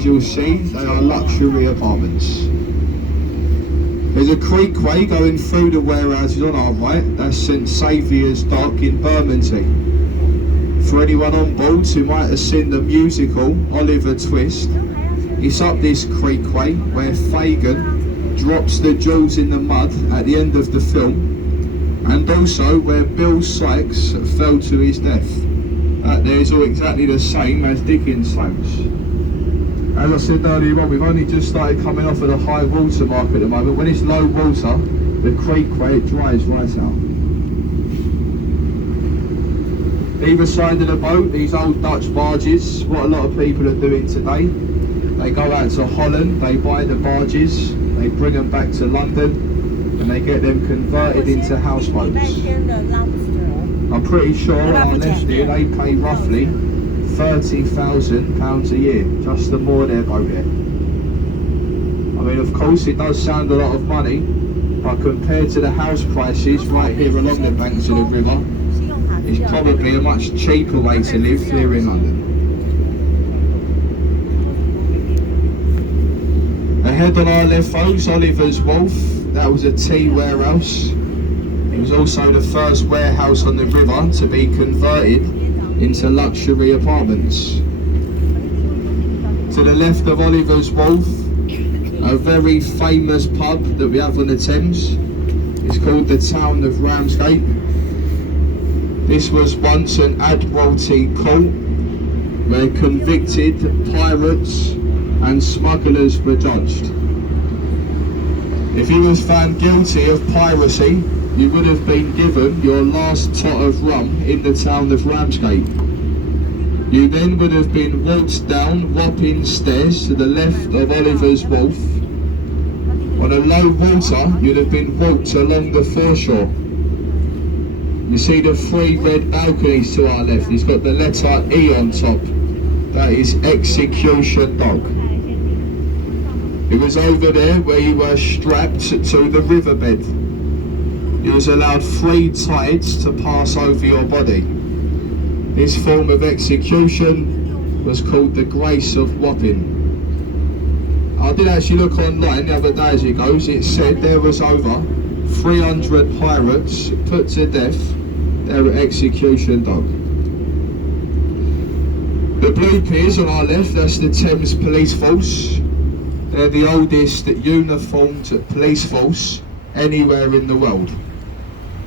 properties you'll see, they are luxury apartments. There's a creekway going through the warehouses on our right. That's St Saviour's Dock in Bermondsey. For anyone on board who might have seen the musical Oliver Twist, it's up this creekway where Fagin drops the jewels in the mud at the end of the film, and also where Bill Sykes fell to his death. There is all exactly the same as Dickens' house. As I said earlier on, we've only just started coming off of the high water mark at the moment. When it's low water, the creekway, it dries right out. Either side of the boat, these old Dutch barges, what a lot of people are doing today. They go out to Holland, they buy the barges, they bring them back to London, and they get them converted into houseboats. I'm pretty sure on our left here, they pay roughly £30,000 a year just to moor their boat here. I mean, of course, it does sound a lot of money, but compared to the house prices right here along the banks of the river, it's probably a much cheaper way to live here in London. Ahead on our left, folks, Oliver's Wharf. That was a tea warehouse. It was also the first warehouse on the river to be converted into luxury apartments. To the left of Oliver's Wharf, a very famous pub that we have on the Thames. It's called the Town of Ramsgate. This was once an Admiralty court where convicted pirates and smugglers were judged. If you was found guilty of piracy, you would have been given your last tot of rum in the town of Ramsgate. You then would have been walked down Wapping Stairs to the left of Oliver's Wharf. On a low water, you'd have been walked along the foreshore. You see the three red balconies to our left. It's got the letter E on top. That is Execution Dock. It was over there where you were strapped to the riverbed. You was allowed 3 tides to pass over your body. This form of execution was called the Grace of Wapping. I did actually look online the other day as it goes. It said there was over 300 pirates put to death there at Execution Dock. The blue piers on our left, that's the Thames Police Force. They're the oldest uniformed police force anywhere in the world.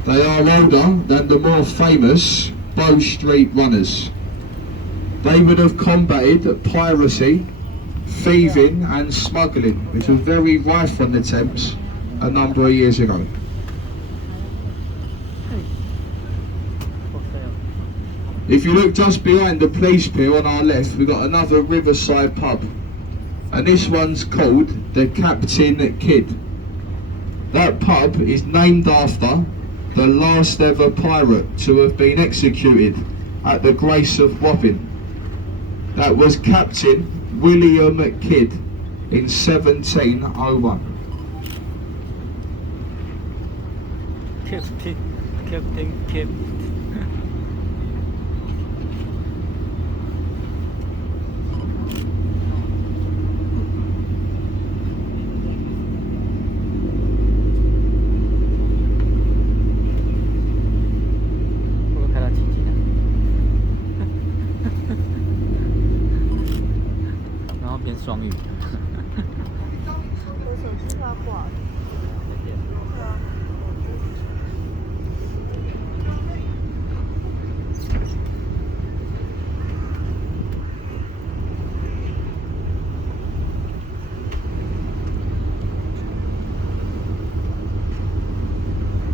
They are older than the more famous Bow Street Runners. They would have combated piracy, thieving and smuggling, which was very rife on the Thames a number of years ago. If you look just behind the police pier on our left, we've got another riverside pub. And this one's called the Captain Kidd. That pub is named after the last ever pirate to have been executed at the Grace of Wapping. That was Captain William Kidd in 1701. Captain Kidd.双语。我手机它挂了。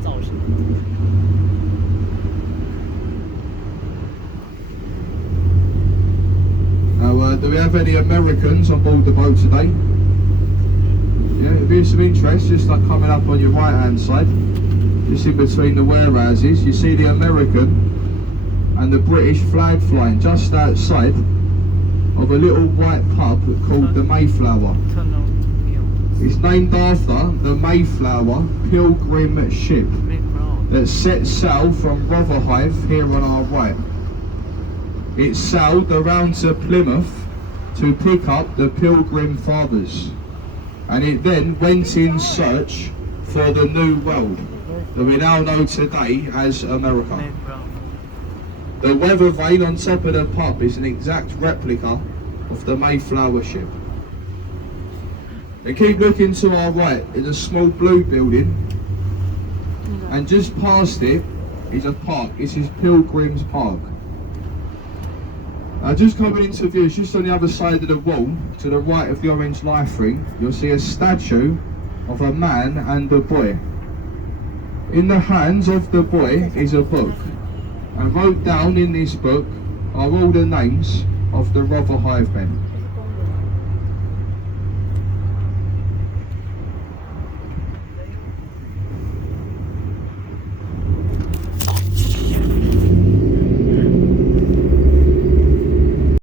造型。Do we have any Americans on board the boat today? Yeah, if there's some interest, just like coming up on your right hand side, just in between the warehouses, you see the American and the British flag flying just outside of a little white pub called the Mayflower. It's named after the Mayflower pilgrim ship that set sail from Rotherhithe here on our right. It sailed around to Plymouth to pick up the Pilgrim Fathers, and it then went in search for the New World that we now know today as America. The weather vane on top of the pub is an exact replica of the Mayflower ship. And keep looking to our right, there's a small blue building, and just past it is a park. This is Pilgrim's Park. Now just coming into view, it's just on the other side of the wall, to the right of the orange life ring, you'll see a statue of a man and a boy. In the hands of the boy is a book, and wrote down in this book are all the names of the Rotherhithe men.